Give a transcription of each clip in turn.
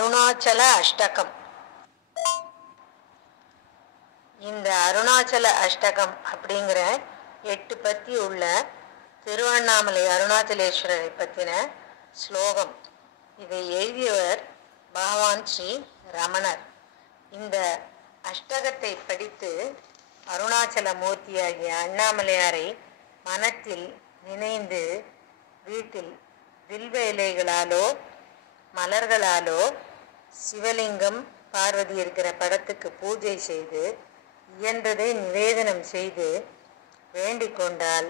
அருணாச்சல அஷ்டகம். இந்த அருணாச்சல அஷ்டகம் அப்படிங்கிற 8 பத்தி உள்ள திருவண்ணாமலை அருணாச்சலேஸ்வரரை பற்றின ஸ்லோகம். இதை எழுதியவர் பகவான் ஸ்ரீ ரமணர். இந்த அஷ்டகத்தை படித்து அருணாச்சல மூர்த்தியாகிய அண்ணாமலையாரை மனத்தில் நினைந்து வீட்டில் வில்வ இலைகளாலோ மலர்களாலோ சிவலிங்கம் பார்வதி இருக்கிற படத்துக்கு பூஜை செய்து இயன்றதை நிவேதனம் செய்து வேண்டிக் கொண்டால்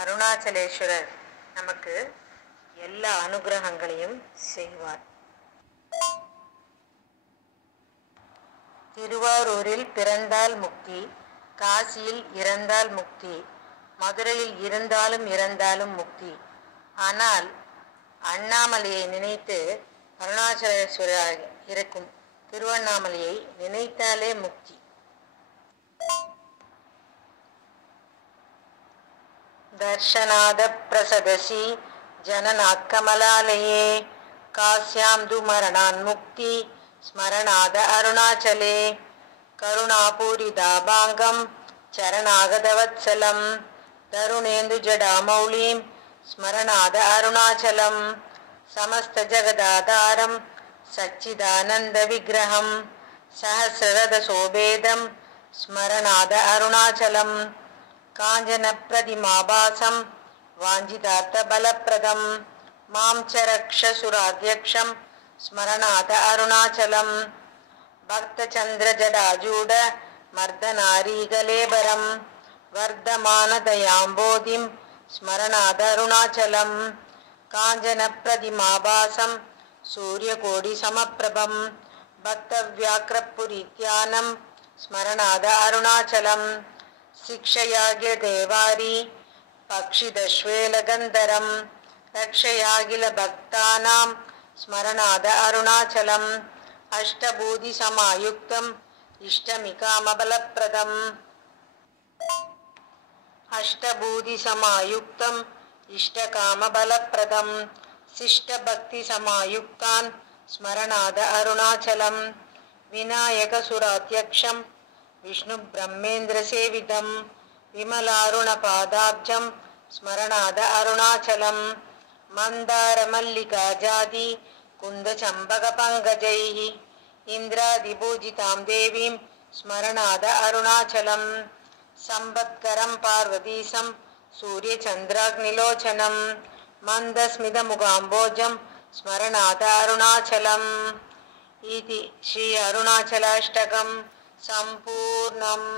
அருணாச்சலேஸ்வரர் நமக்கு எல்லா அனுகிரகங்களையும் செய்வார். திருவாரூரில் பிறந்தால் முக்தி, காசியில் இறந்தால் முக்தி, மதுரையில் இருந்தாலும் இறந்தாலும் முக்தி. ஆனால் அண்ணாமலையை நினைத்து அருணாச்சலேஸ்வரர் இருக்கும் திருவண்ணாமலையை நினைத்தாலே முக்தி. தர்ஷனாத பிரசதசி ஜனநாத் கமலாலயே காஸ்யாம் து மரணான் முக்தி ஸ்மரணாத அருணாச்சலே கருணாபூரிதாபாங்கம் சரணாகதவத்சலம் தருணேந்து ஜடாமௌலீம் ஸ்மரணாத அருணாச்சலம் சமஸ்த ஜகதாதாரம் சச்சிதானந்த விக்கிரகம் சஹஸ்ரரத சோபேதம் ஸ்மரணாத அருணாச்சலம் காஞ்சன பிரதிமாபாசம் வாஞ்சிதார்த்த பலப்பிரதம் மாம் ச ரக்ஷசுராத்யக்ஷம் ஸ்மரணாத அருணாச்சலம் பக்த சந்திர ஜடாஜூட மர்தனாரீகலேபரம் வர்தமான தயாம்போதிம் ஸ்மரணாத அருணாச்சலம் காஞ்சன பிரதிமாபாசம் சூரியகோடி சமப்பிரபம் பக்தவ்யாக்ரபுரீத்யானம் ஸ்மரணாத அருணாச்சலம் சிக்ஷயாகிய தேவாரி பக்ஷிதஸ்வேலகந்தரம் ரக்ஷயாகில பக்தானாம் ஸ்மரணாத அருணாச்சலம் அஷ்டபூதி சமாயுக்தம் இஷ்டமிகாமபலப்பிரதம் அஷ்டபூதி சமாயுக்தம் இஷ்டகாமபலப்பிரதம் சிஷ்டபக்தி சமாயுக்தான் ஸ்மரணாத அருணாச்சலம் விநாயகசுராத்யக்ஷம் விஷ்ணு பிரம்மேந்திர சேவிதம் விமலாருண பாதாப்ஜம் ஸ்மரணாத அருணாச்சலம் மந்தார மல்லிகா ஜாதி குந்த சம்பக பங்கஜைஹி இந்திராதிபூஜிதாம் தேவீம் ஸ்மரணாத அருணாச்சலம் சம்பத்கரம் பார்வதீசம் சூரிய சந்திராக்னிலோச்சனம் மந்தஸ்மித முகாம்போஜம் ஸ்மரணாத அருணாச்சலம். இதி ஸ்ரீ அருணாச்சலாஷ்டகம் சம்பூர்ணம்.